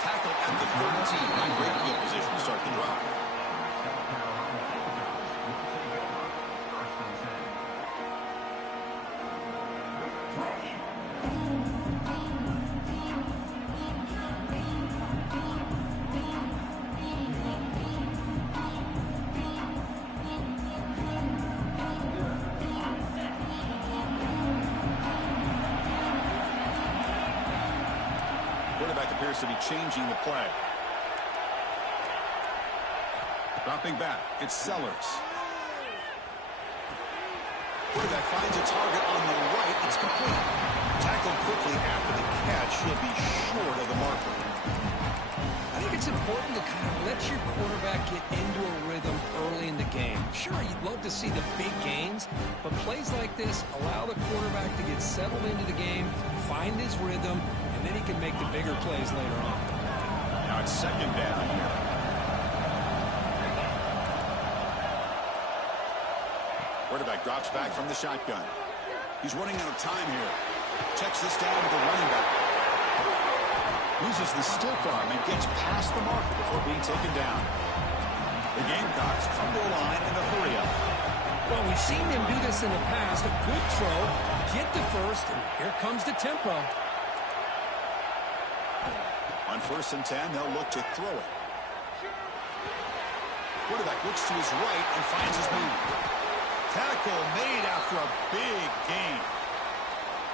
Tackle at the 13. In great field position to start the drive. Quarterback appears to be changing the play. Dropping back, it's Sellers. Quarterback finds a target on the right. It's complete. Tackled quickly after the catch. He'll be short of the marker. I think it's important to kind of let your quarterback get into a rhythm early in the game. Sure, you'd love to see the big gains, but plays like this allow the quarterback to get settled into the game, find his rhythm, and then he can make the bigger plays later on. Now it's second down here. Quarterback drops back from the shotgun. He's running out of time here. Checks this down with the running back. Uses the stiff arm and gets past the marker before being taken down. The Gamecocks come to a line in a hurry-up. Well, we've seen them do this in the past. A good throw, get the first, and here comes the tempo. On 1st and 10, they'll look to throw it. Quarterback looks to his right and finds his man. Tackle made after a big gain.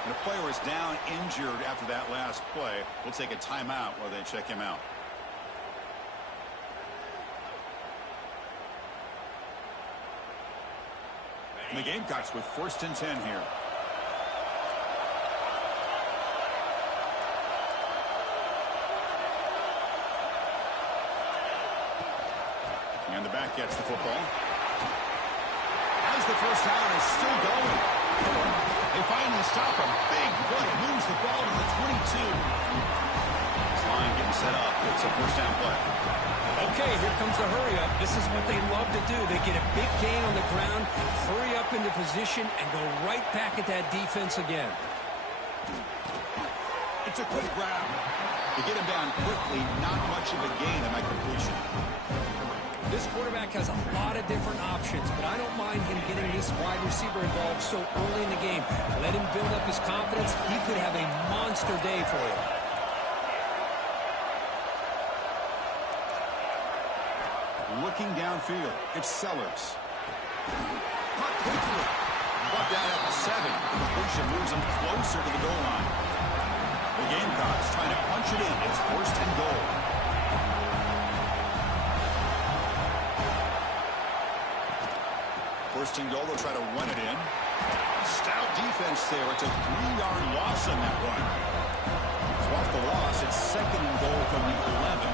And the player is down injured after that last play. We'll take a timeout while they check him out. And the Gamecocks with 1st and 10 here. And the back gets the football. As the first down is still going. They finally stop him. Big play. Moves the ball to the 22. This line getting set up. It's a first down play. Okay, here comes the hurry up. This is what they love to do. They get a big gain on the ground, hurry up into position, and go right back at that defense again. It's a quick grab. To get him down quickly, not much of a gain in that completion. This quarterback has a lot of different options, but I don't mind him getting this wide receiver involved so early in the game. Let him build up his confidence. He could have a monster day for you. Looking downfield, it's Sellers. Caught quickly. Brought down at the 7. The completion moves him closer to the goal line. The Gamecocks trying to punch it in. It's 1st and goal. First and goal, they'll try to run it in. Stout defense there. It's a 3-yard loss on that run. So off the loss, it's 2nd and goal from the 11.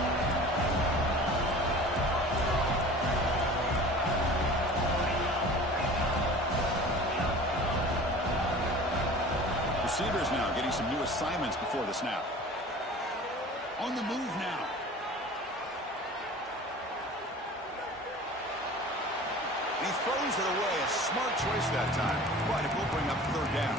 Receivers now getting some new assignments before the snap. On the move now. And he throws it away. A smart choice that time. But it will bring up 3rd down.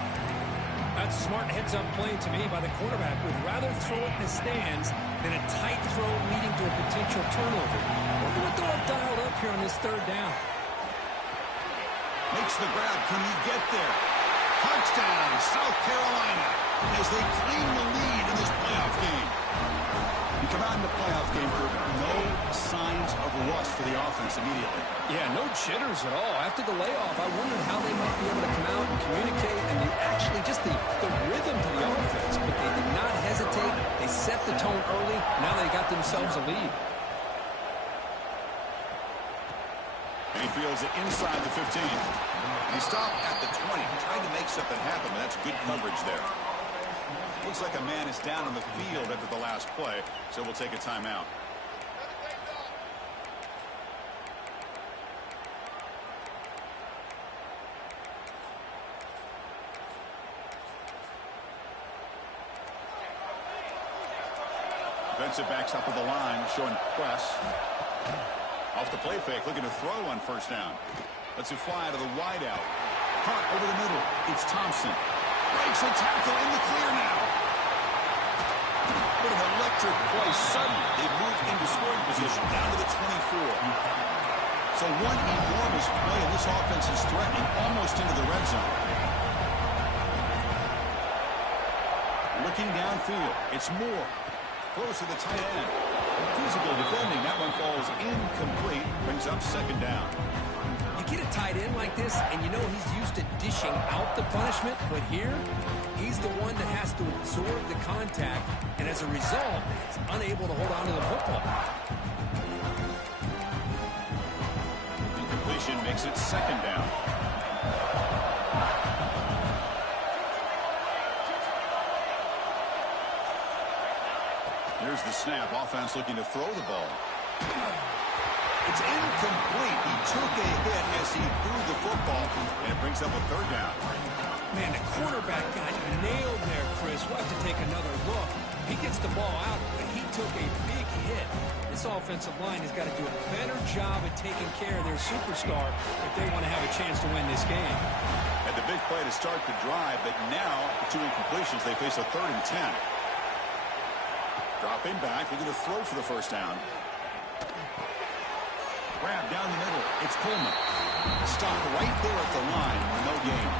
That's a smart heads-up play to me by the quarterback. Would rather throw it in the stands than a tight throw leading to a potential turnover. Wonder what they'll have dialed up here on this 3rd down. Makes the grab. Can he get there? Touchdown, South Carolina, as they claim the lead in this playoff game. You come out in the playoff game for no signs of rust for the offense immediately. Yeah, no jitters at all. After the layoff, I wondered how they might be able to come out and communicate and actually just the rhythm to the offense. But they did not hesitate. They set the tone early. Now they got themselves a lead. And he fields it inside the 15. He stopped at the 20, trying to make something happen, but that's good coverage there. Looks like a man is down on the field after the last play, so we'll take a timeout. Defensive backs up at the line, showing press. Off the play fake, looking to throw on 1st down. Lets it fly out of the wide out. Caught over the middle. It's Thompson. Breaks a tackle in the clear now. Bit of a electric play. Suddenly, they move into scoring position, down to the 24. So one enormous play, and this offense is threatening almost into the red zone. Looking downfield, it's Moore. Throws to the tight end. Physical defending. That one falls incomplete. Brings up second down. You get a tight end like this, and you know he's used to dishing out the punishment, but here, he's the one that has to absorb the contact, and as a result, he's unable to hold on to the football. Incompletion makes it second down. Here's the snap. Offense looking to throw the ball. It's incomplete. He took a hit as he threw the football, and it brings up a third down. Man, the quarterback got nailed there, Chris. We'll have to take another look. He gets the ball out, but he took a big hit. This offensive line has got to do a better job at taking care of their superstar if they want to have a chance to win this game. Had the big play to start the drive, but now, with 2 incompletions, they face a 3rd and 10. Dropping back, looking to throw for the first down. Grab down the middle. It's Coleman. Stop right there at the line. No gain.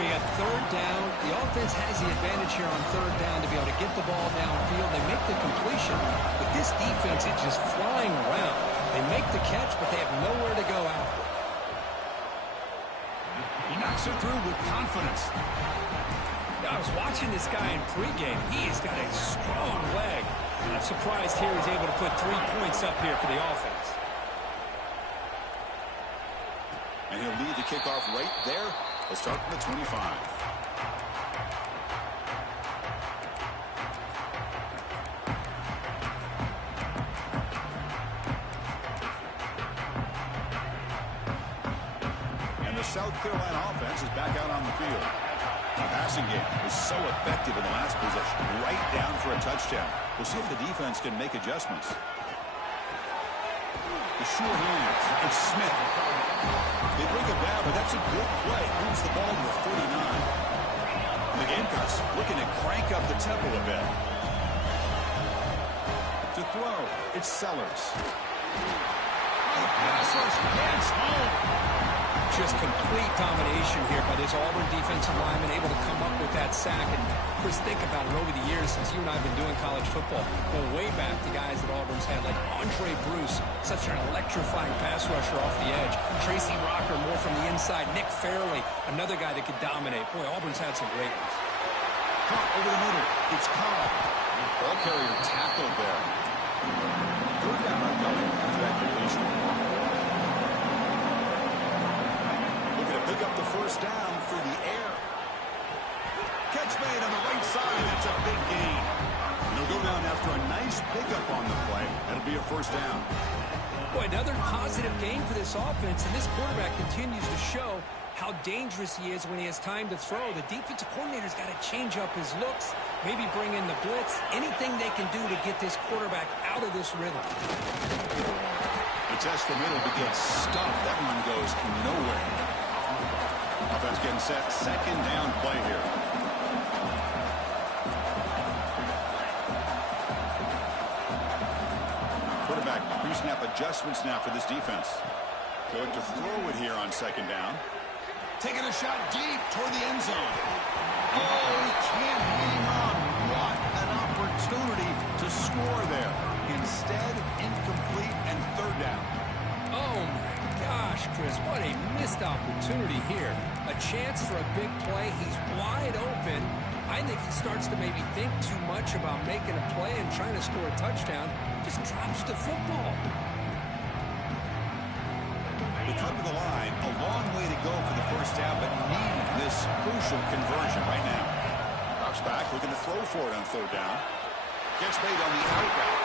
We got 3rd down. The offense has the advantage here on 3rd down to be able to get the ball downfield. They make the completion, but this defense is just flying around. They make the catch, but they have nowhere to go after. He knocks it through with confidence. I was watching this guy in pregame. He has got a strong leg. I'm surprised here he's able to put 3 points up here for the offense. And he'll lead the kickoff right there. We'll start from the 25. And the South Carolina offense is back out on the field. The passing game was so effective in the last possession. Right down for a touchdown. We'll see if the defense can make adjustments. The sure hands. It's Smith. They bring it down, but that's a good play. Moves the ball to the 49. And the Gamecocks looking to crank up the tempo a bit. To throw, it's Sellers. The pass rush gets home. Just complete domination here by this Auburn defensive lineman, able to come up with that sack. And Chris, think about it over the years since you and I have been doing college football. Go way back to guys that Auburn's had, like Andre Bruce, such an electrifying pass rusher off the edge. Tracy Rocker, more from the inside. Nick Fairley, another guy that could dominate. Boy, Auburn's had some great ones. Caught over the middle. It's Cobb. Ball carrier tackled there. 3rd down coming after that completion. Pick up the first down through the air. Catch made on the right side. That's a big gain. And they'll go down after a nice pickup on the play. That'll be a first down. Boy, another positive game for this offense, and this quarterback continues to show how dangerous he is when he has time to throw. The defensive coordinator's got to change up his looks, maybe bring in the blitz, anything they can do to get this quarterback out of this rhythm. It's the middle to get stuffed. That one goes nowhere. Offense getting set. 2nd down play here. Quarterback pre-snap adjustments now for this defense. Going to throw it here on 2nd down. Taking a shot deep toward the end zone. Oh, he can't hang on. What an opportunity to score there. Instead, incomplete and 3rd down. Oh, my gosh, Chris, what a missed opportunity here. A chance for a big play. He's wide open. I think he starts to maybe think too much about making a play and trying to score a touchdown. Just drops the football. They come to the line. A long way to go for the first down, but need this crucial conversion right now. Drops back, looking to throw for it on 3rd down. Gets made on the out route.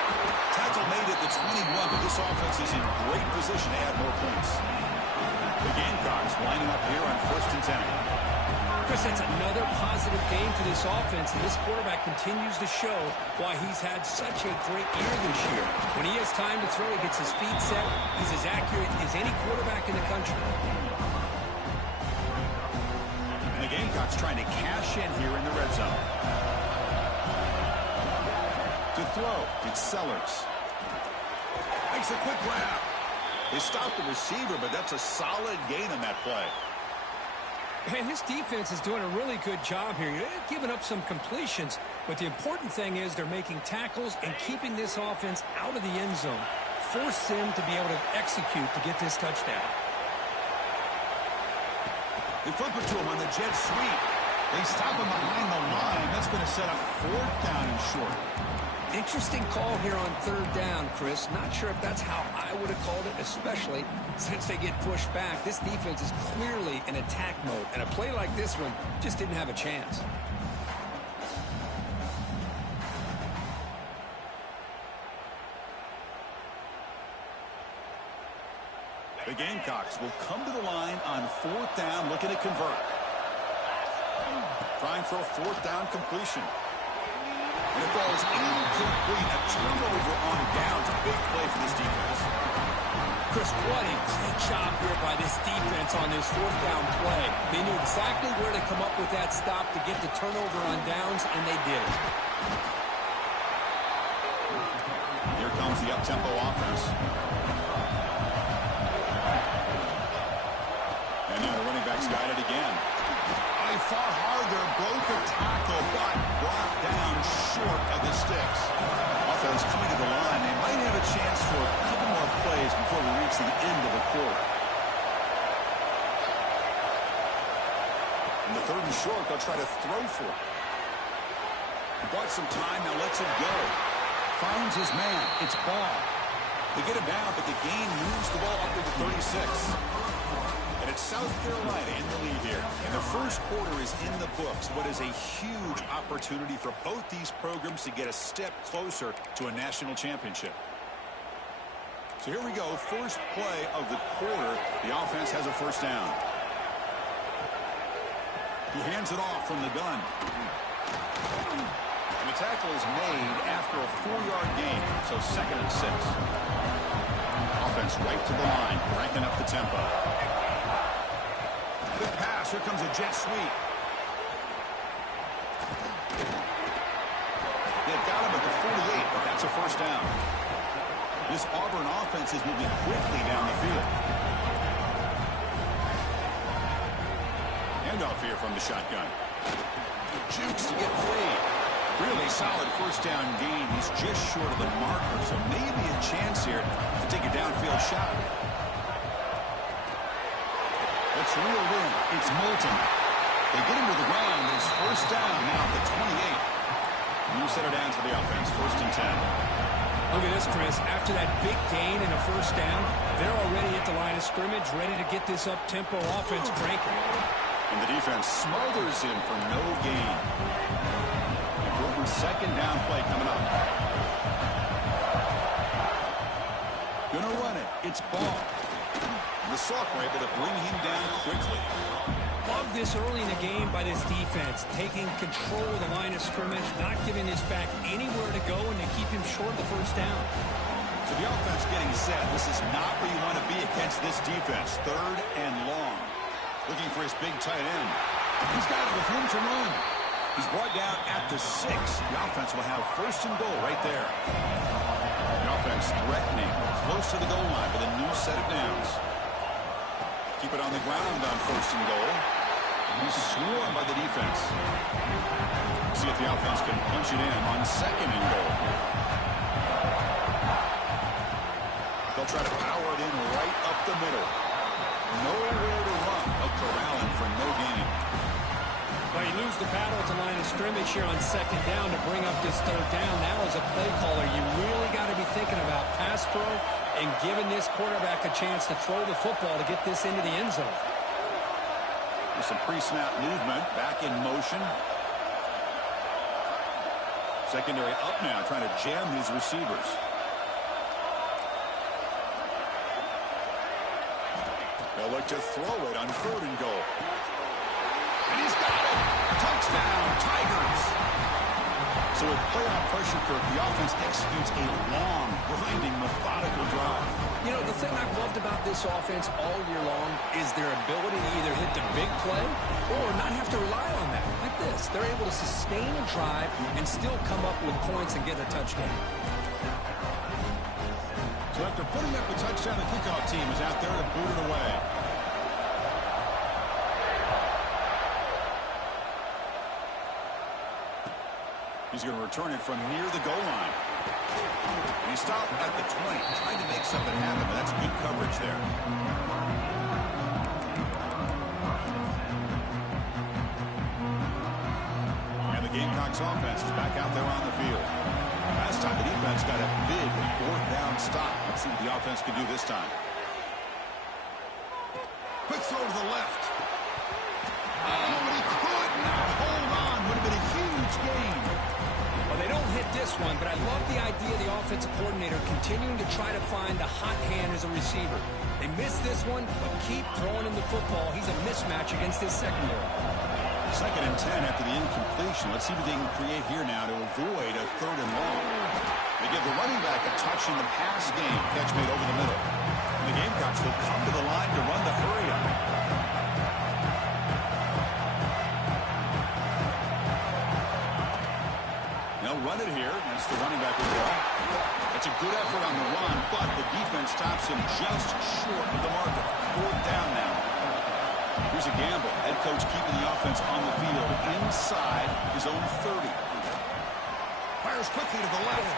Tackle made at the 21, but this offense is in great position to add more points. The Gamecocks lining up here on 1st and 10. Chris, that's another positive game for this offense, and this quarterback continues to show why he's had such a great year this year. When he has time to throw, he gets his feet set. He's as accurate as any quarterback in the country. And the Gamecocks trying to cash in here in the red zone. To throw, it's Sellers. Makes a quick grab. They stopped the receiver, but that's a solid gain on that play. And this defense is doing a really good job here. They're giving up some completions, but the important thing is they're making tackles and keeping this offense out of the end zone. Force them to be able to execute to get this touchdown. They flip it to him on the jet sweep. They stop him behind the line. That's going to set up 4th down and short. Interesting call here on 3rd down, Chris. Not sure if that's how I would have called it, especially since they get pushed back. This defense is clearly in attack mode, and a play like this one just didn't have a chance. The Gamecocks will come to the line on 4th down, looking to convert. Trying for a 4th down completion. And it falls incomplete. A turnover on downs. A big play for this defense. Chris, what a great job here by this defense on this 4th down play. They knew exactly where to come up with that stop to get the turnover on downs, and they did it. Here comes the up-tempo offense. And now the running back's got it again. They fought hard there, broke the tackle, but brought down short of the sticks. Offense coming to the line. They might have a chance for a couple more plays before we reach the end of the quarter. In the 3rd and short, they'll try to throw for it. He bought some time, now lets him go. Finds his man. It's Ball. They get him down, but the gain moves the ball up to the 36. And it's South Carolina in the lead here. And the first quarter is in the books. What is a huge opportunity for both these programs to get a step closer to a national championship. So here we go. First play of the quarter. The offense has a 1st down. He hands it off from the gun. And the tackle is made after a 4-yard gain. So 2nd and 6. Offense right to the line, cranking up the tempo. Good pass. Here comes a jet sweep. They've got him at the 48, but that's a 1st down. This Auburn offense is moving quickly down the field. Handoff here from the shotgun. Jukes to get free. Really solid 1st down gain. He's just short of the marker, so maybe a chance here to take a downfield shot. It's reeled in. It's Moulton. They get him to the ground. It's 1st down now at the 28. New center down to the offense. 1st and 10. Look at this, Chris. After that big gain and a 1st down, they're already at the line of scrimmage, ready to get this up-tempo offense cranking. And the defense smothers him for no gain. Important 2nd down play coming up. Gonna run it. It's Ball. The Sock were able to bring him down quickly. Love this early in the game by this defense, taking control of the line of scrimmage, not giving this back anywhere to go, and to keep him short of the 1st down. So the offense getting set. This is not where you want to be against this defense. 3rd and long. Looking for his big tight end. He's got it with room to run. He's brought down at the 6. The offense will have 1st and goal right there. The offense threatening, close to the goal line with a new set of downs. Keep it on the ground on 1st and goal. He's swarmed by the defense. See if the offense can punch it in on 2nd and goal. They'll try to power it in right up the middle. Nowhere to run. They'll corral him for no gain. Well, you lose the battle at the line of scrimmage here on 2nd down to bring up this 3rd down. Now as a play caller, you really got to be thinking about pass pro and giving this quarterback a chance to throw the football to get this into the end zone. There's some pre-snap movement, back in motion. Secondary up now, trying to jam these receivers. They'll look to throw it on 3rd and goal. And he's got it. Touchdown, Tigers. So with playoff pressure for the offense executes a long, grinding, methodical drive. You know, the thing I've loved about this offense all year long is their ability to either hit the big play or not have to rely on that. Like this, they're able to sustain a drive and still come up with points and get a touchdown. So after putting up a touchdown, the kickoff team is out there to boot it away. He's going to return it from near the goal line. And he stopped at the 20, trying to make something happen, but that's good coverage there. And the Gamecocks offense is back out there on the field. Last time the defense got a big fourth down stop. Let's see what the offense can do this time. Quick throw to the left. Oh, but he could not hold on. Would have been a huge gain. Well, they don't hit this one, but I love the idea of the offensive coordinator continuing to try to find the hot hand as a receiver. They missed this one, but keep throwing him the football. He's a mismatch against his secondary. 2nd and 10 after the incompletion. Let's see what they can create here now to avoid a 3rd and long. They give the running back a touch in the pass game. Catch made over the middle. And the Gamecocks will come to the line to run the hurry up. They'll run it here. That's the running back with the ball. That's a good effort on the run, but the defense stops him just short of the marker. 4th down now. Here's a gamble. Head coach keeping the offense on the field inside his own 30. Fires quickly to the left.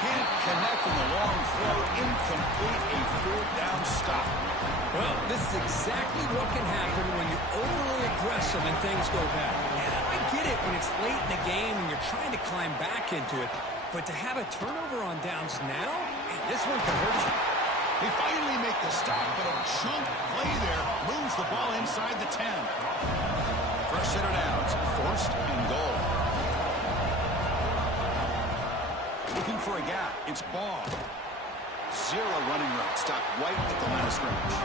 Can't connect in the long throw. Incomplete. A 4th down stop. Well, this is exactly what can happen when you're overly aggressive and things go bad. And I get it when it's late in the game and you're trying to climb back into it. But to have a turnover on downs now, man, this one can hurt you. They finally make the stop, but a chunk play there moves the ball inside the 10. First set of downs, 1st and goal. Looking for a gap. It's Ball. 0 running room. Stop right at the line of scrimmage.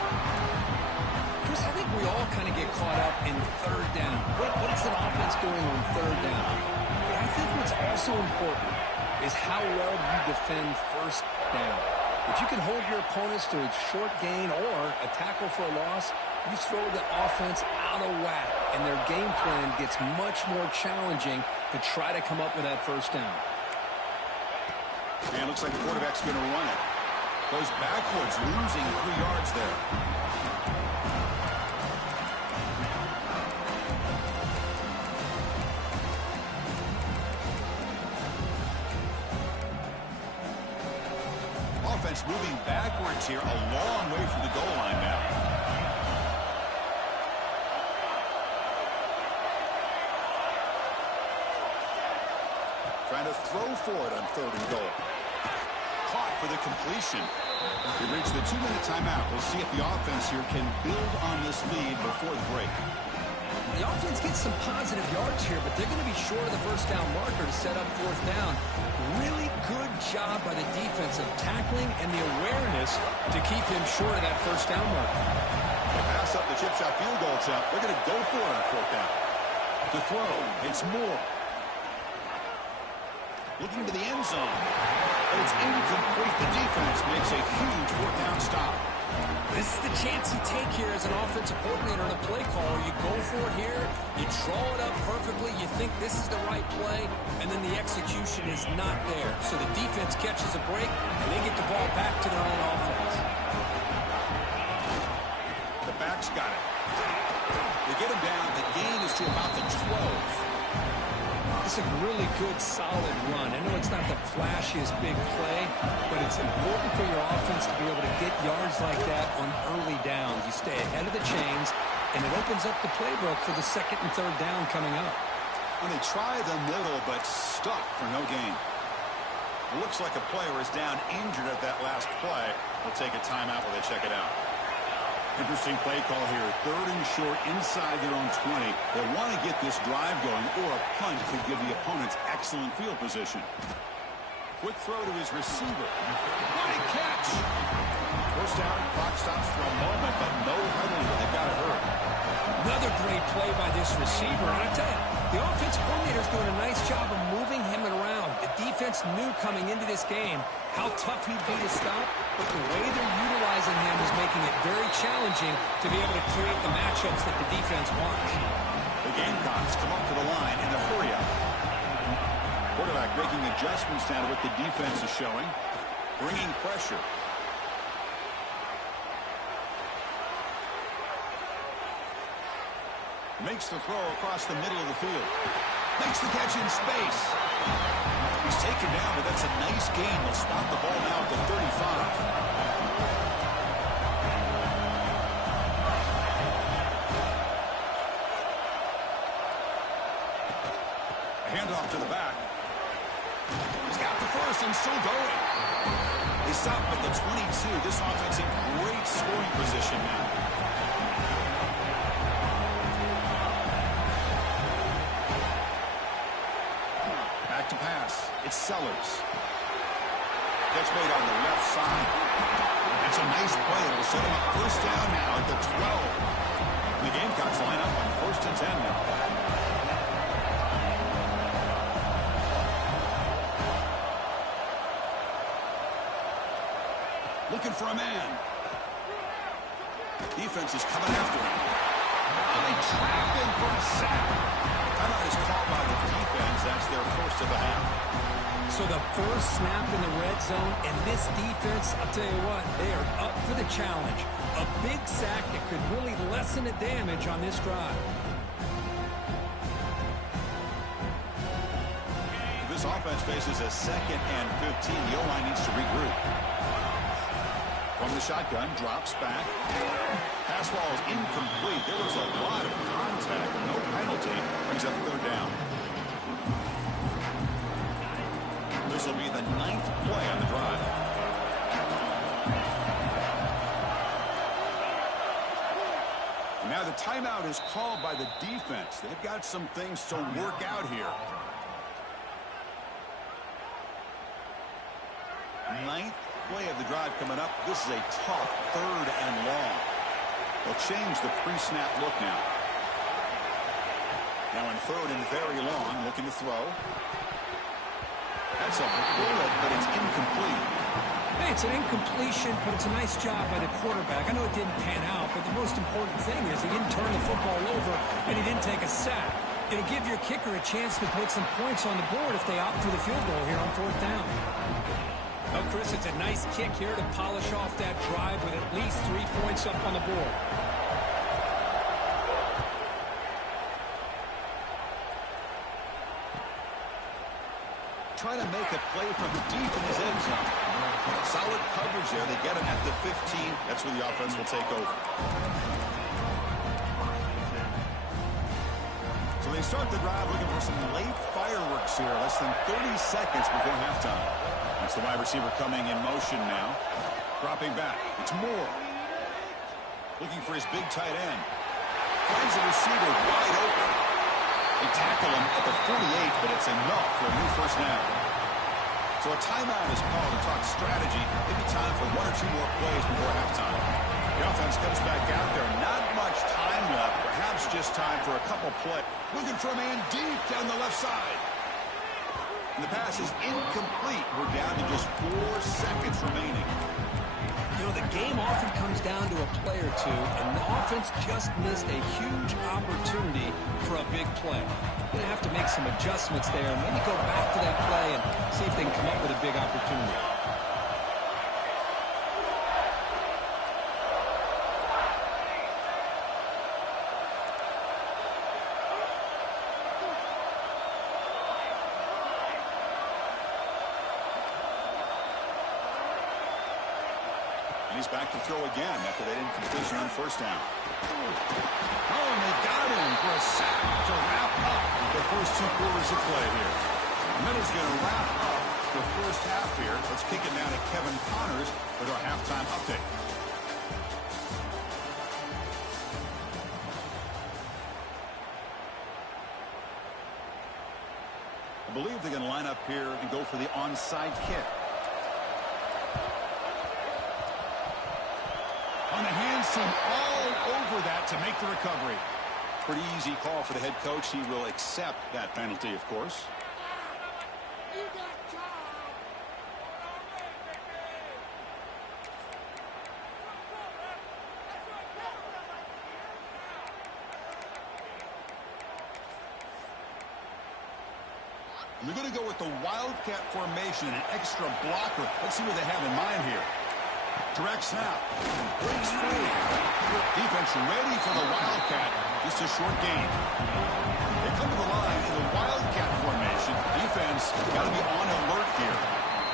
Chris, I think we all kind of get caught up in 3rd down. What is an offense doing on 3rd down? But I think what's also important is how well you defend 1st down. If you can hold your opponents to a short gain or a tackle for a loss, you throw the offense out of whack, and their game plan gets much more challenging to try to come up with that 1st down. And looks like the quarterback's going to run it. Goes backwards, losing 3 yards there. Offense moving backwards here, a long way from the goal line now. Trying to throw for it on 3rd and goal. Caught for the completion. We've reached the 2-minute timeout. We'll see if the offense here can build on this lead before the break. The offense gets some positive yards here, but they're going to be short of the 1st down marker to set up 4th down. Really good job by the defense of tackling and the awareness to keep him short of that 1st down marker. They pass up the chip shot field goal attempt. They're going to go for it on 4th down. To throw, it's Moore. Looking to the end zone. But it's incomplete. The defense makes a huge 4th down stop. This is the chance you take here as an offensive coordinator on a play call. You go for it here, you draw it up perfectly, you think this is the right play, and then the execution is not there. So the defense catches a break, and they get the ball back to their own offense. The back's got it. They get him down. The gain is to about the 12. It's a really good, solid run. I know it's not the flashiest big play, but it's important for your offense to be able to get yards like that on early downs. You stay ahead of the chains, and it opens up the playbook for the 2nd and 3rd down coming up. When they try the middle, but stuck for no gain. It looks like a player is down injured at that last play. We'll take a timeout while they check it out. Interesting play call here. 3rd and short inside their own 20. They want to get this drive going, or a punt could give the opponents excellent field position. Quick throw to his receiver. What a catch! 1st down, clock stops for a moment, but no penalty. They've got to hurry. Another great play by this receiver. And I tell you, the offensive coordinator is doing a nice job of moving him defense knew coming into this game how tough he'd be to stop, but the way they're utilizing him is making it very challenging to be able to create the matchups that the defense wants. The Gamecocks come up to the line in a hurry-up. Quarterback making adjustments now to what the defense is showing, bringing pressure. Makes the throw across the middle of the field. Makes the catch in space. He's taken down, but that's a nice gain. They'll spot the ball now at the 35. Handoff to the back. He's got the first and still going. They stop at the 22. This offense in great scoring position now. Back to pass. It's Sellers. Gets made on the left side. That's a nice play. It'll set him up first down now at the 12. The Gamecocks line up on 1st and 10 now. Looking for a man. Defense is coming after him. And they trap him for a sack. Timeout is called by the defense. That's their first of the half. So the first snap in the red zone, and this defense, I'll tell you what, they are up for the challenge. A big sack that could really lessen the damage on this drive. This offense faces a 2nd and 15. The O-line needs to regroup. From the shotgun, drops back. Pass ball is incomplete. There was a lot of contact. No penalty. Brings up 3rd down. This will be the 9th play on the drive. Now the timeout is called by the defense. They've got some things to work out here. 9th play of the drive coming up. This is a tough 3rd and long. They'll change the pre-snap look now. Now in 3rd and very long, looking to throw. That's a bullet, but it's incomplete. Hey, it's an incompletion, but it's a nice job by the quarterback. I know it didn't pan out, but the most important thing is he didn't turn the football over, and he didn't take a sack. It'll give your kicker a chance to put some points on the board if they opt for the field goal here on 4th down. Oh, Chris, it's a nice kick here to polish off that drive with at least 3 points up on the board. Trying to make a play from deep in his end zone. Solid coverage there. They get him at the 15. That's where the offense will take over. So they start the drive looking for some late fireworks here. Less than 30 seconds before halftime. That's the wide receiver coming in motion now. Dropping back. It's Moore. Looking for his big tight end. Finds the receiver wide open. They tackle him at the 48, but it's enough for a new first down. So a timeout is called to talk strategy. Maybe time for 1 or 2 more plays before halftime. The offense comes back out there. Not much time left. Perhaps just time for a couple plays. Looking for a man deep down the left side. And the pass is incomplete. We're down to just 4 seconds remaining. You know, the game often comes down to a play or two, and the offense just missed a huge opportunity for a big play. They're going to have to make some adjustments there and maybe go back to that play and see if they can come up with a big opportunity. He's back to throw again after that incompletion on 1st down. Oh, and they got him for a sack to wrap up the first 2 quarters of play here. Middle's going to wrap up the first half here. Let's kick it now to Kevin Connors with our halftime update. I believe they're going to line up here and go for the onside kick. On the hands team all over that to make the recovery. Pretty easy call for the head coach. He will accept that penalty, of course. go with the Wildcat formation, an extra blocker. Let's see what they have in mind here. Direct snap. Breaks free. Defense ready for the Wildcat. Just a short gain. They come to the line in the Wildcat formation. Defense got to be on alert here.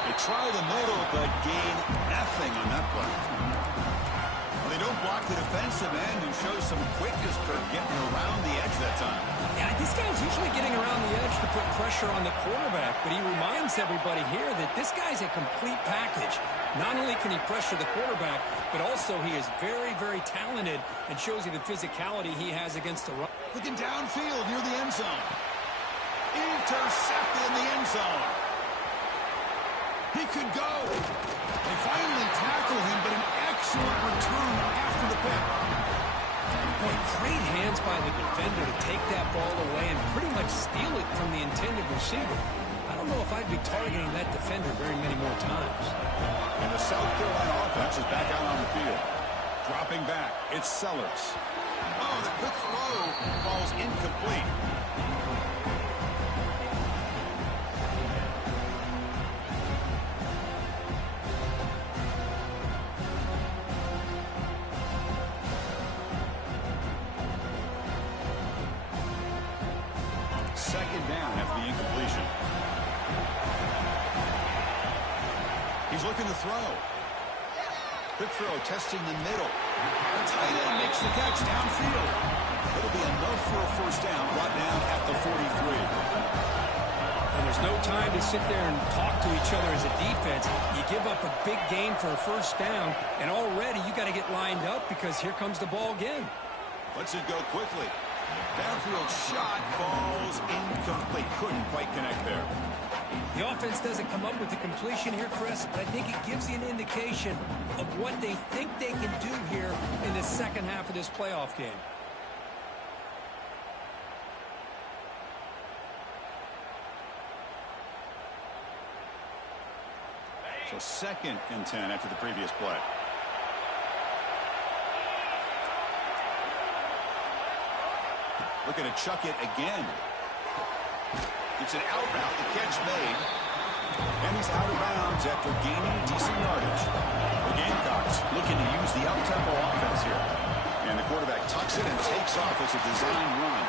They try the middle, but gain nothing on that play. Well, they don't block the defensive end, who shows some quickness for getting around the edge that time. Yeah, this guy's usually getting around the edge to put pressure on the quarterback, but he reminds everybody here that this guy's a complete package. Not only can he pressure the quarterback, but also he is very, very talented and shows you the physicality he has against the run. Looking downfield near the end zone. Intercepted in the end zone. He could go. They finally tackle him, but an excellent return after the pick. Boy, great hands by the defender to take that ball away and pretty much steal it from the intended receiver. I don't know if I'd be targeting that defender very many more times. And the South Carolina offense is back out on the field. Dropping back, it's Sellers. Oh, the quick throw falls incomplete. Second down after the incompletion. He's looking to throw. Quick throw, testing the middle. The tight end makes the catch downfield. It'll be enough for a first down, brought down at the 43. And there's no time to sit there and talk to each other as a defense. You give up a big gain for a first down, and already you got to get lined up because here comes the ball again. Lets it go quickly. Downfield shot falls incomplete. Couldn't quite connect there. The offense doesn't come up with the completion here, Chris, but I think it gives you an indication of what they think they can do here in the second half of this playoff game. So 2nd and 10 after the previous play. Looking to chuck it again. It's an out route. The catch made. And he's out of bounds after gaining decent yardage. The Gamecocks looking to use the up-tempo offense here. And the quarterback tucks it and takes off as a design run.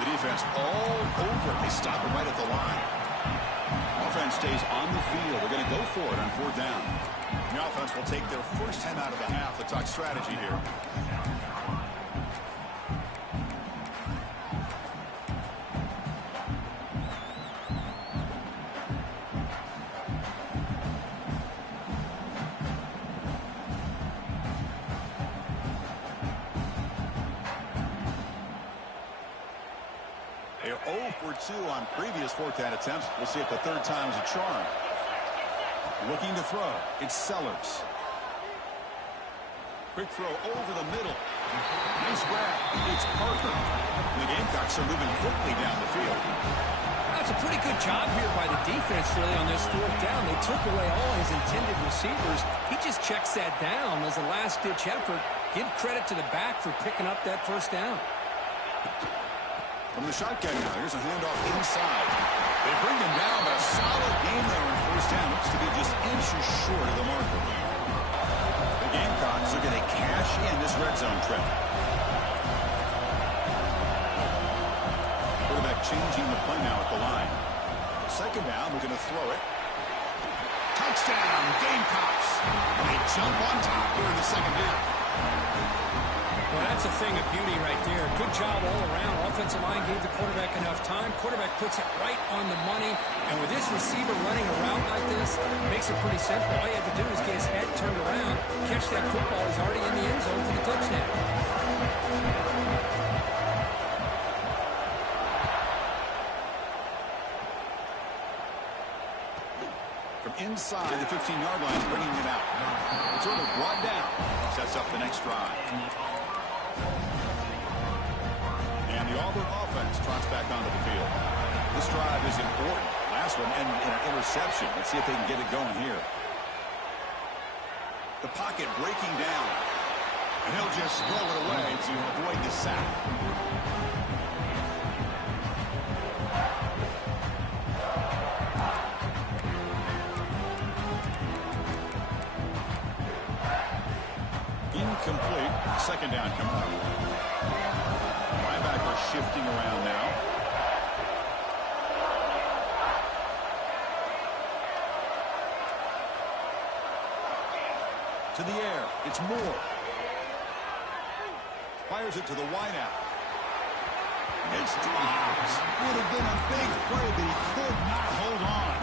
The defense all over. They stop him right at the line. Offense stays on the field. They're going to go for it on 4th down. The offense will take their first 10 out of the half. The talk strategy here. They're 0 for 2 on previous 4th down attempts. We'll see if the 3rd time's a charm. Looking to throw. It's Sellers. Quick throw over the middle. Nice grab. It's Parker. The Gamecocks are moving quickly down the field. That's a pretty good job here by the defense, really, on this 4th down. They took away all his intended receivers. He just checks that down as a last-ditch effort. Give credit to the back for picking up that first down. From the shotgun now, here's a handoff inside. They bring him down, but a solid game there on 1st down. Looks to be just inches short of the marker. The Gamecocks are going to cash in this red zone trip. Quarterback changing the play now at the line. 2nd down, we're going to throw it. Touchdown, Gamecocks. And they jump on top here in the 2nd half. Well, that's a thing of beauty right there. Good job all around. Offensive line gave the quarterback enough time. Quarterback puts it right on the money. And with this receiver running a route like this, it makes it pretty simple. All you have to do is get his head turned around, catch that football. He's already in the end zone for the touchdown. From inside the 15-yard line, bringing it out. It's sort of brought down. Sets up the next drive. And the Auburn offense trots back onto the field. This drive is important. Last one ended in an interception. Let's see if they can get it going here. The pocket breaking down. And he'll just throw it away to avoid the sack. Incomplete. Second down coming up. Linebacker shifting around now. To the air. It's Moore. Fires it to the wideout. It's dropped. Would have been a big play, but he could not hold on.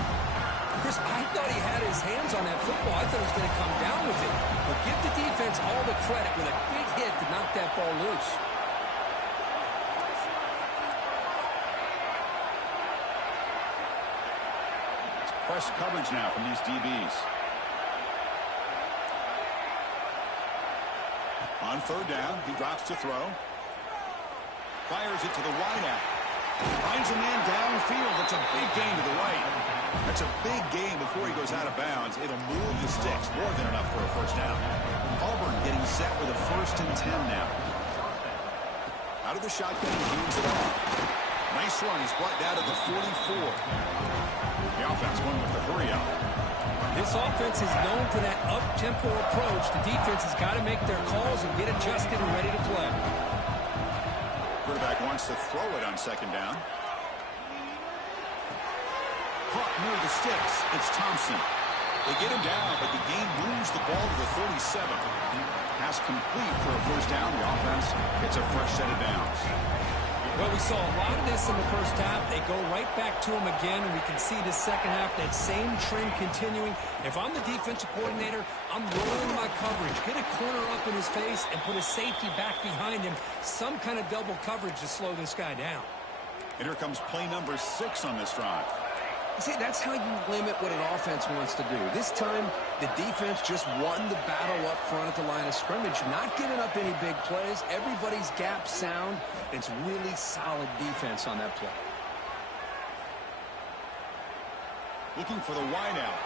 Chris, I thought he had his hands on that football. I thought he was going to come down with it. But give the defense all the credit with a big hit to knock that ball loose. It's press coverage now from these DBs. On third down, he drops to throw. Fires it to the wideout. Finds a man downfield. That's a big gain to the right. That's a big gain before he goes out of bounds. It'll move the sticks. More than enough for a first down. Auburn getting set with a 1st and 10 now. Out of the shotgun, he hands it off. Nice run. He's brought down to the 44. The offense won with the hurry up. This offense is known for that up-tempo approach. The defense has got to make their calls and get adjusted and ready to play. Quarterback wants to throw it on second down. Caught near the sticks. It's Thompson. They get him down, but the game moves the ball to the 37. Pass complete for a first down. The offense gets a fresh set of downs. Well, we saw a lot of this in the first half. They go right back to him again, and we can see the second half, that same trend continuing. If I'm the defensive coordinator, I'm rolling my coverage. Get a corner up in his face and put a safety back behind him. Some kind of double coverage to slow this guy down. And here comes play number 6 on this drive. See, that's how you limit what an offense wants to do. This time, the defense just won the battle up front at the line of scrimmage, not giving up any big plays. Everybody's gap sound. It's really solid defense on that play. Looking for the wideout.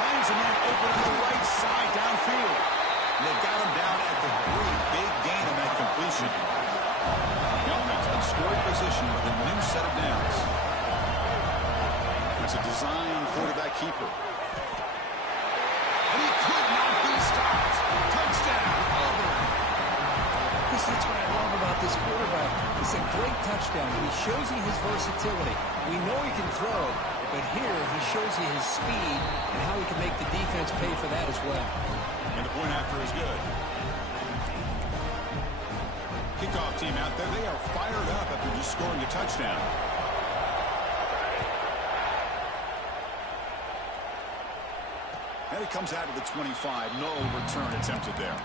Finds a man open on the right side downfield. And they've got him down at the 3. Big gain on that completion. The offense in scoring position with a new set of downs. It's a design quarterback keeper. And he could not be stopped. Touchdown, Auburn. Chris, that's what I love about this quarterback. It's a great touchdown. He shows you his versatility. We know he can throw, but here he shows you his speed and how he can make the defense pay for that as well. And the point after is good. Kickoff team out there. They are fired up after just scoring a touchdown. And it comes out to the 25. No return attempted there.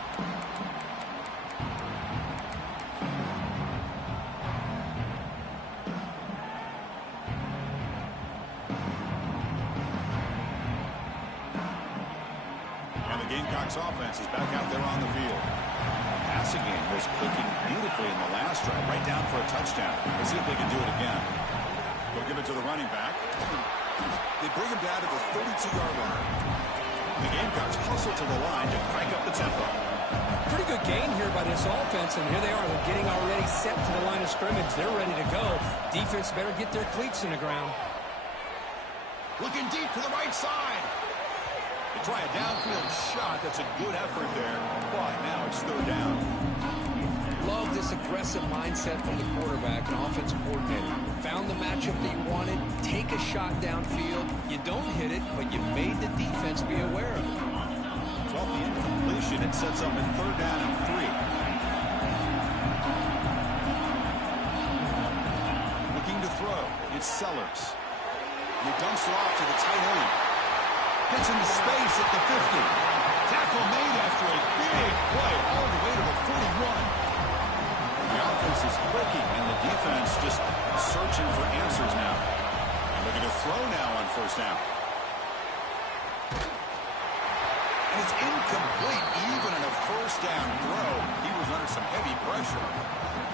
And the Gamecocks offense is back out there on the field. Passing game was clicking beautifully in the last drive, right down for a touchdown. Let's see if they can do it again. They'll give it to the running back. They bring him down to the 32-yard line. The Gamecocks hustle to the line to crank up the tempo. Pretty good gain here by this offense, and here they are. They're getting already set to the line of scrimmage. They're ready to go. Defense better get their cleats in the ground. Looking deep to the right side. They try a downfield shot. That's a good effort there. But now it's third down. Love this aggressive mindset from the quarterback and offensive coordinator. Found the matchup that you wanted. Take a shot downfield. You don't hit it, but you made the defense be aware of it. So off the incompletion, it sets up a third down and 3. Looking to throw. It's Sellers. And he dumps it off to the tight end. Gets into space at the 50. Tackle made after a big play all the way to the 41. The offense is clicking, and the defense just searching for answers now. Looking to throw now on first down. And it's incomplete, even in a first down throw. He was under some heavy pressure.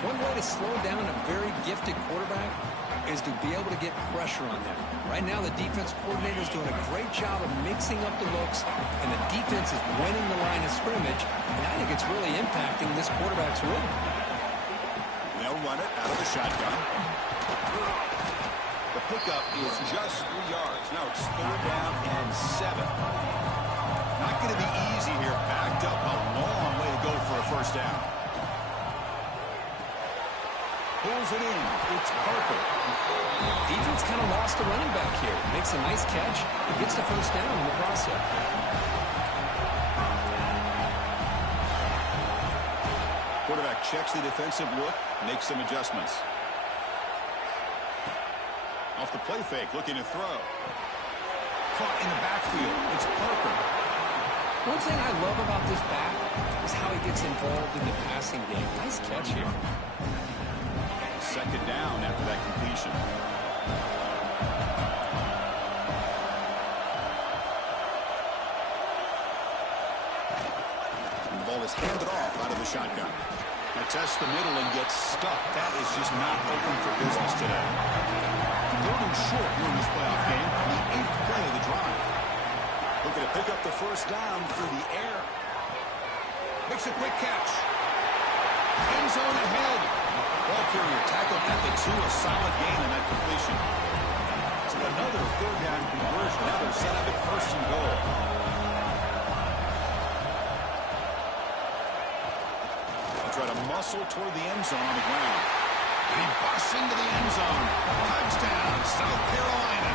One way to slow down a very gifted quarterback is to be able to get pressure on them. Right now, the defense coordinator is doing a great job of mixing up the looks, and the defense is winning the line of scrimmage, and I think it's really impacting this quarterback's rhythm. They'll run it out of the shotgun. The pickup is just 3 yards. Now it's third down and 7. Not going to be easy here. Backed up a long way to go for a first down. Pulls it in. It's Parker. Defense kind of lost a running back here. Makes a nice catch. He gets the first down in the process. Quarterback checks the defensive look, makes some adjustments. Off the play fake, looking to throw. Caught in the backfield. It's Parker. One thing I love about this back is how he gets involved in the passing game. Nice catch here. Second down after that completion. And the ball is handed off out of the shotgun. Now tests the middle and gets stuck. That is just not open for business today. Third and short here in this playoff game on the 8th play of the drive. Looking to pick up the first down through the air. Makes a quick catch. End zone ahead. Ball carrier tackled at the 2. A solid gain on that completion. So another third down conversion. Now they're set up at first and goal. They try to muscle toward the end zone on the ground. And he busts into the end zone. Touchdown, South Carolina.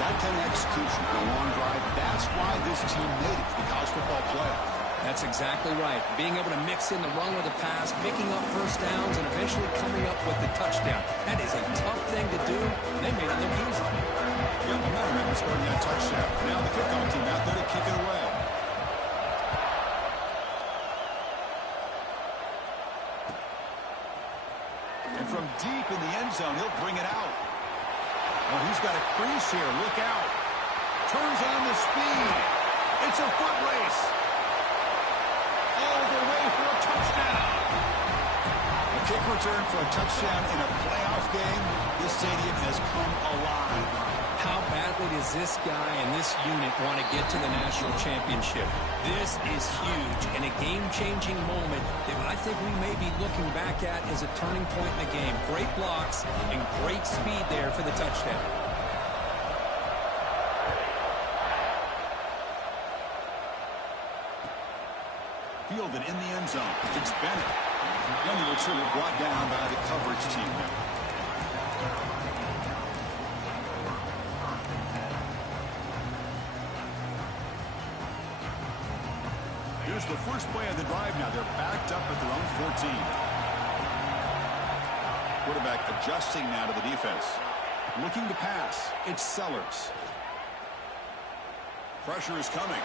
That kind of execution for a long drive, that's why this team made it to the college football playoff. That's exactly right. Being able to mix in the run with the pass, picking up first downs, and eventually coming up with the touchdown. That is a tough thing to do. They made it look easy. Yeah, momentum in scoring that touchdown. Now the kickoff team out there to kick it away. And from deep in the end zone, he'll bring it out. Oh, he's got a crease here. Look out. Turns on the speed. It's a foot race. All the way for a touchdown. A kick return for a touchdown in a playoff game. This stadium has come alive. How badly does this guy and this unit want to get to the national championship? This is huge and a game-changing moment that I think we may be looking back at as a turning point in the game. Great blocks and great speed there for the touchdown. Fielded in the end zone. It's Bennett. And the returner brought down by the coverage team. Here's the first play of the drive now. They're backed up at their own 14. Quarterback adjusting now to the defense. Looking to pass. It's Sellers. Pressure is coming.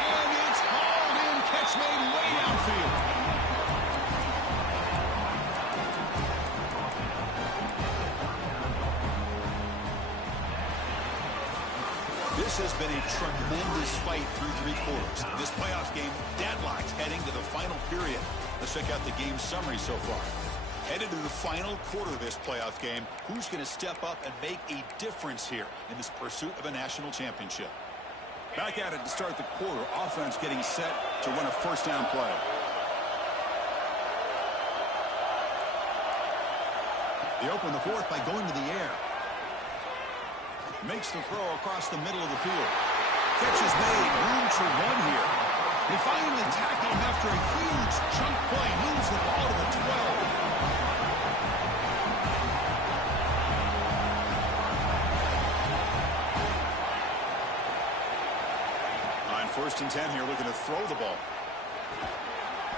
And it's hauled in. Catch made way downfield. This has been a tremendous fight through 3 quarters. This playoff game deadlocked heading to the final period. Let's check out the game summary so far. Headed to the final quarter of this playoff game, who's going to step up and make a difference here in this pursuit of a national championship? Back at it to start the quarter. Offense getting set to run a first down play. They open the fourth by going to the air. Makes the throw across the middle of the field. Catch is made. Room to run here. They finally tackle him after a huge chunk play. Moves the ball to the 12. First and 10 here, looking to throw the ball.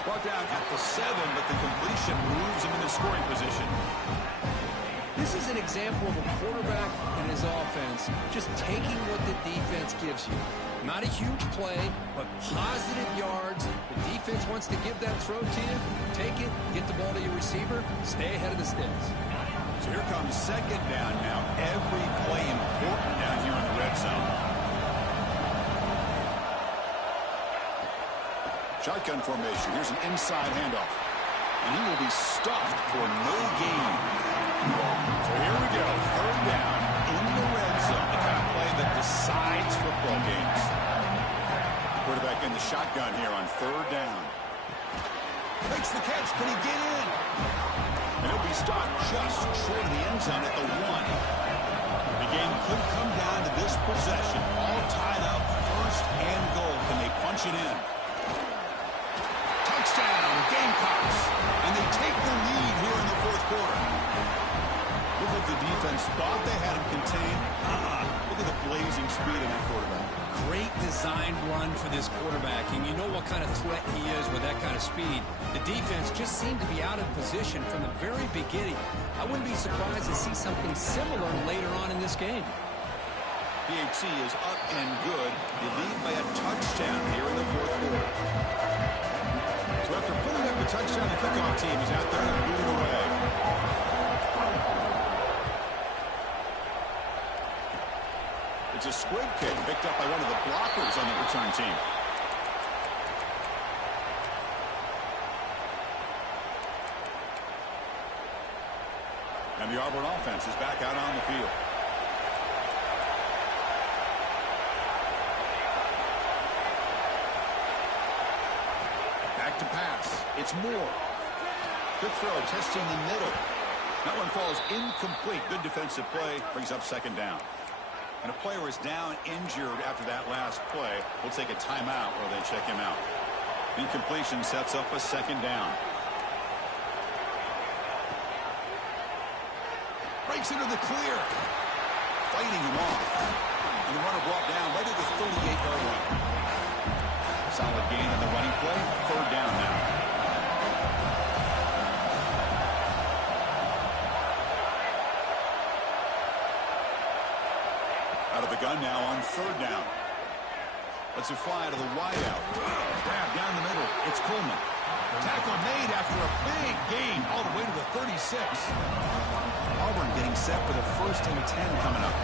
Brought down at the 7, but the completion moves him into scoring position. This is an example of a quarterback and his offense just taking what the defense gives you. Not a huge play, but positive yards. The defense wants to give that throw to you. Take it, get the ball to your receiver, stay ahead of the sticks. So here comes second down now. Every play important down here in the red zone. Shotgun formation. Here's an inside handoff. And he will be stuffed for no gain. So here we go. Third down in the red zone. The kind of play that decides football games. Quarterback in the shotgun here on third down. Makes the catch. Can he get in? And he'll be stopped just short of the end zone at the 1. The game could come down down to this possession. All tied up, first and goal. Can they punch it in? Touchdown, Gamecocks. And they take the lead here in the fourth quarter. Look like the defense thought they had him contained. Look at the blazing speed of that quarterback. Great design run for this quarterback, and you know what kind of threat he is with that kind of speed. The defense just seemed to be out of position from the very beginning. I wouldn't be surprised to see something similar later on in this game. BAT is up and good. They lead by a touchdown here in the fourth quarter. So after pulling up a touchdown, the kickoff team is out there and moving away. It's a squib kick picked up by one of the blockers on the return team. And the Auburn offense is back out on the field. Back to pass. It's Moore. Good throw, testing the middle. That one falls incomplete. Good defensive play. Brings up second down. And a player is down injured after that last play. We'll take a timeout while they check him out. Incompletion sets up a second down. Breaks into the clear. Fighting him off. And the runner brought down right at the 38-yard line. Solid gain on the running play. Third down now. Out of the gun now on third down. Let's it fly out of the wideout. Grab down the middle. It's Coleman. Tackle made after a big gain all the way to the 36. Auburn getting set for the 1st and 10 coming up.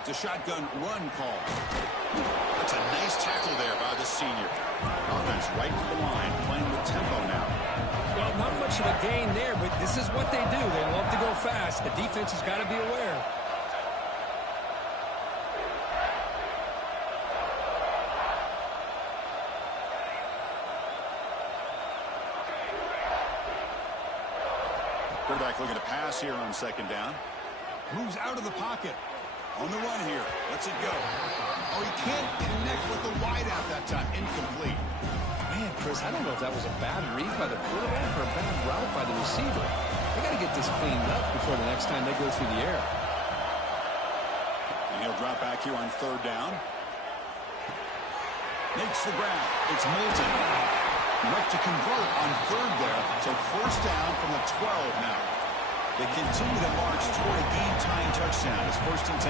It's a shotgun run call. That's a nice tackle there by the senior. Offense right to the line, playing with tempo now. Well, not much of a gain there, but this is what they do. They love to go fast. The defense has got to be aware. Quarterback looking to pass here on second down. Moves out of the pocket. On the run here. Lets it go. Oh, he can't connect with the wideout that time. Incomplete. Man, Chris, I don't know if that was a bad read by the quarterback or a bad route by the receiver. They got to get this cleaned up before the next time they go through the air. And he'll drop back here on third down. Makes the grab. It's Moulton. Enough to convert on third there. So first down from the 12 now. They continue to march toward a game-tying touchdown. It's 1st and 10.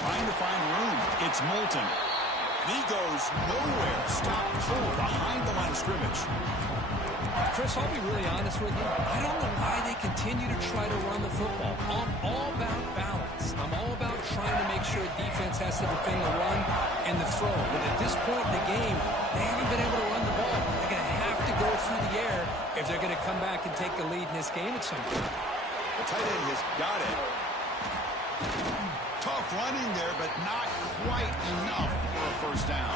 Trying to find room. It's Moulton. He goes nowhere. Stop pull behind the line of scrimmage. Chris, I'll be really honest with you. I don't know why they continue to try to run the football. I'm all about balance. I'm all about trying to make sure defense has to defend the run and the throw. But at this point in the game, they haven't been able to run the ball. They're going to have to go through the air if they're going to come back and take the lead in this game at some point. The tight end has got it. Tough running there, but not quite enough for a first down.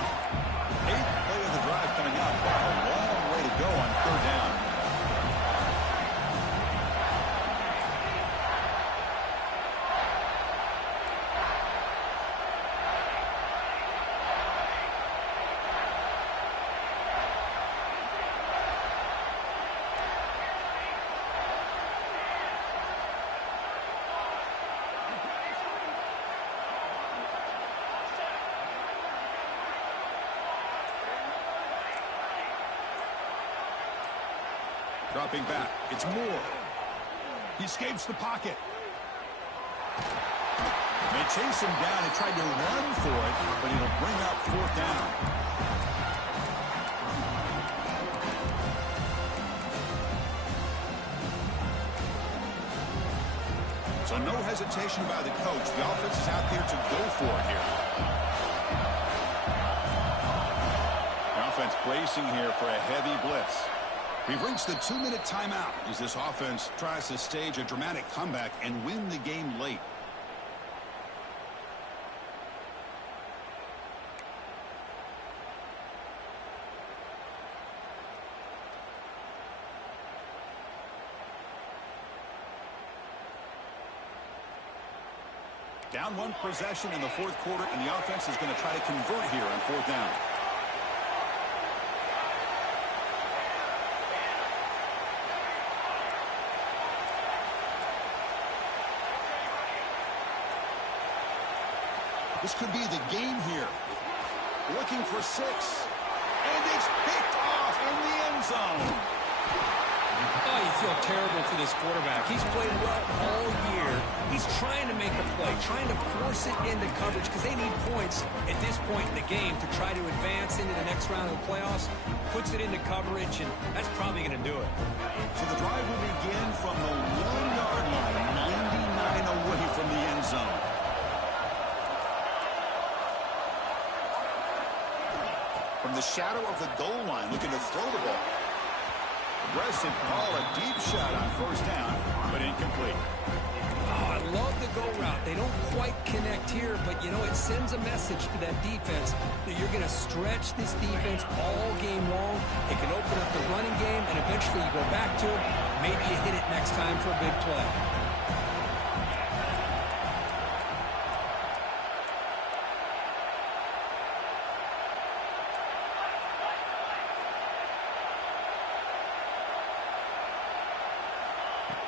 8th play of the drive coming up. A long way to go on third down. Dropping back. It's Moore. He escapes the pocket. They chase him down and tried to run for it, but it'll bring up fourth down. So no hesitation by the coach. The offense is out there to go for it here. The offense bracing here for a heavy blitz. We've reached the 2-minute timeout as this offense tries to stage a dramatic comeback and win the game late. Down one possession in the fourth quarter, and the offense is going to try to convert here on fourth down. This could be the game here. Looking for 6. And it's picked off in the end zone. Oh, you feel terrible for this quarterback. He's played well all year. He's trying to make a play, trying to force it into coverage because they need points at this point in the game to try to advance into the next round of the playoffs. Puts it into coverage, and that's probably going to do it. So the drive will begin from the 1-yard line, 99 away from the end zone. From the shadow of the goal line, looking to throw the ball. Aggressive call, a deep shot on first down, but incomplete. Oh, I love the go route. They don't quite connect here, but, you know, it sends a message to that defense that you're going to stretch this defense all game long. It can open up the running game, and eventually you go back to it. Maybe you hit it next time for a big play.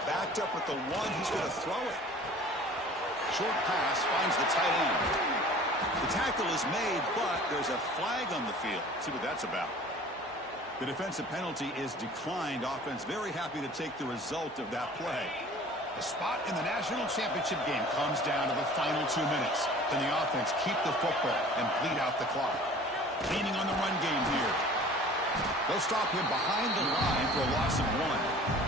Backed up with the one, he's going to throw it. Short pass finds the tight end. The tackle is made, but there's a flag on the field. See what that's about. The defensive penalty is declined. Offense very happy to take the result of that play. The spot in the national championship game comes down to the final 2 minutes. Can the offense keep the football and bleed out the clock? Leaning on the run game here. They'll stop him behind the line for a loss of 1.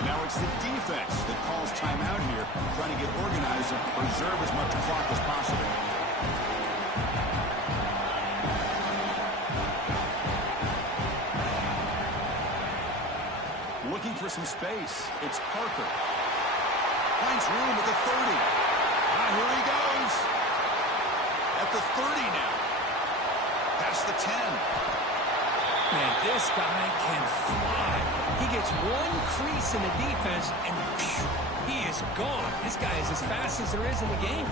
And now it's the defense that calls timeout here, trying to get organized and preserve as much clock as possible. Looking for some space. It's Parker. Finds room at the 30. Here he goes. At the 30 now. Past the 10. Man, this guy can fly. He gets one crease in the defense, and phew, he is gone. This guy is as fast as there is in the game.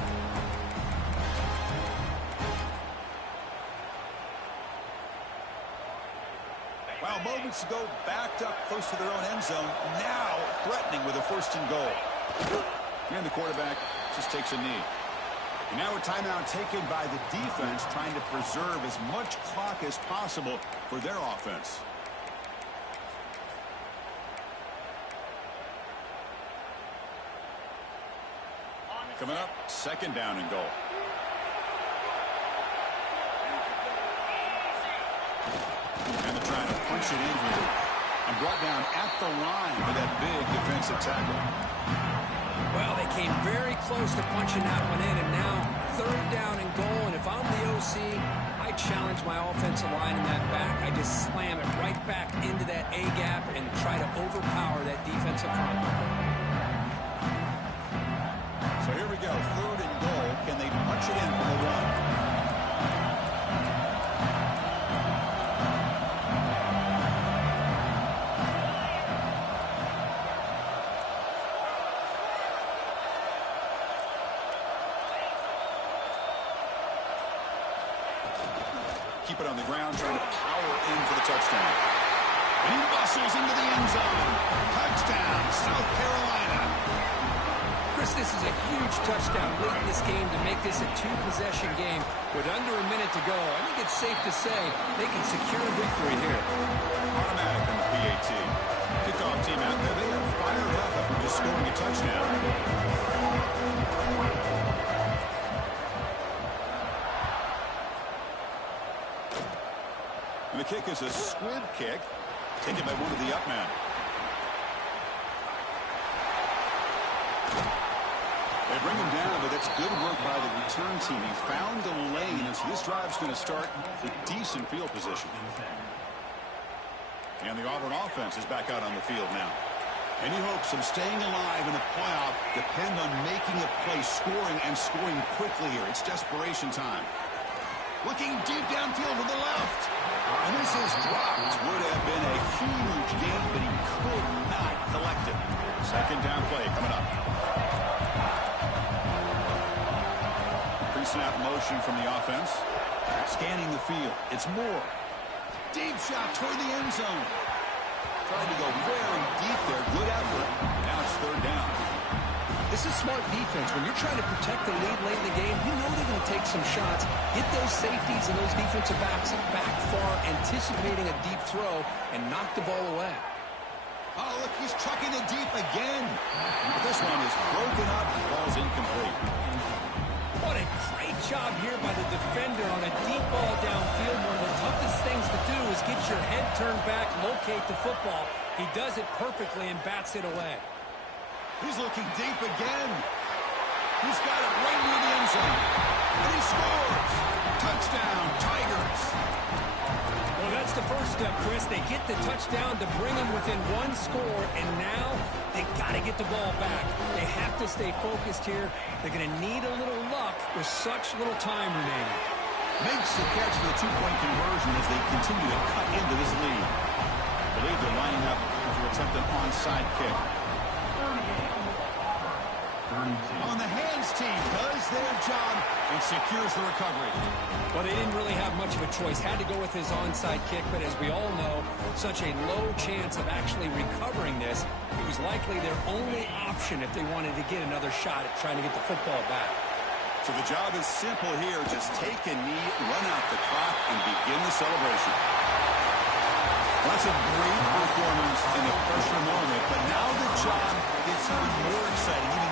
Well, moments ago, backed up close to their own end zone, now threatening with a 1st and goal. And the quarterback just takes a knee. And now a timeout taken by the defense, trying to preserve as much clock as possible for their offense. Coming up, 2nd down and goal. And they're trying to punch it in here. And brought down at the line for that big defensive tackle. Well, they came very close to punching that one in, and now 3rd down and goal. And if I'm the OC, I challenge my offensive line in that back. I just slam it right back into that A-gap and try to overpower that defensive front. So here we go, 3rd and goal. Can they punch it in from the 1? Keep it on the ground, trying to power in for the touchdown. And he bustles into the end zone. Touchdown, South Carolina. Chris, this is a huge touchdown late in this game to make this a 2-possession game with under a minute to go. I think it's safe to say they can secure a victory here. Automatic on the PAT. Kickoff team out there, they are fired up after just scoring a touchdown. And the kick is a squib kick, taken by one of the up men. They bring him down, but that's good work by the return team. He found the lane, and so this drive's going to start with decent field position. And the Auburn offense is back out on the field now. Any hopes of staying alive in the playoff depend on making a play, scoring, and scoring quickly here. It's desperation time. Looking deep downfield to the left. And this is dropped. Would have been a huge gain, but he could not collect it. 2nd down play coming up. snap motion from the offense. Scanning the field. It's Moore. Deep shot toward the end zone. Tried to go very deep there. Good effort. Now it's third down. This is smart defense. When you're trying to protect the lead late in the game, you know they're going to take some shots, get those safeties and those defensive backs back far, anticipating a deep throw, and knock the ball away. Oh, look, he's chucking it deep again. But this one is broken up. Ball's incomplete. What a great job here by the defender on a deep ball downfield. One of the toughest things to do is get your head turned back, locate the football. He does it perfectly and bats it away. He's looking deep again. He's got it right near the end zone. And he scores. Touchdown, Tigers. Well, that's the first step, Chris. They get the touchdown to bring them within one score, and now they got to get the ball back. They have to stay focused here. They're going to need a little luck with such little time remaining. Makes the catch for the two-point conversion as they continue to cut into this lead. I believe they're lining up to attempt an onside kick. On the hands team does their job and secures the recovery. Well, they didn't really have much of a choice. Had to go with his onside kick, but as we all know, such a low chance of actually recovering this. It was likely their only option if they wanted to get another shot at trying to get the football back. So the job is simple here. Just take a knee, run out the clock, and begin the celebration. That's a great performance in a pressure moment, but now the job gets even more exciting, even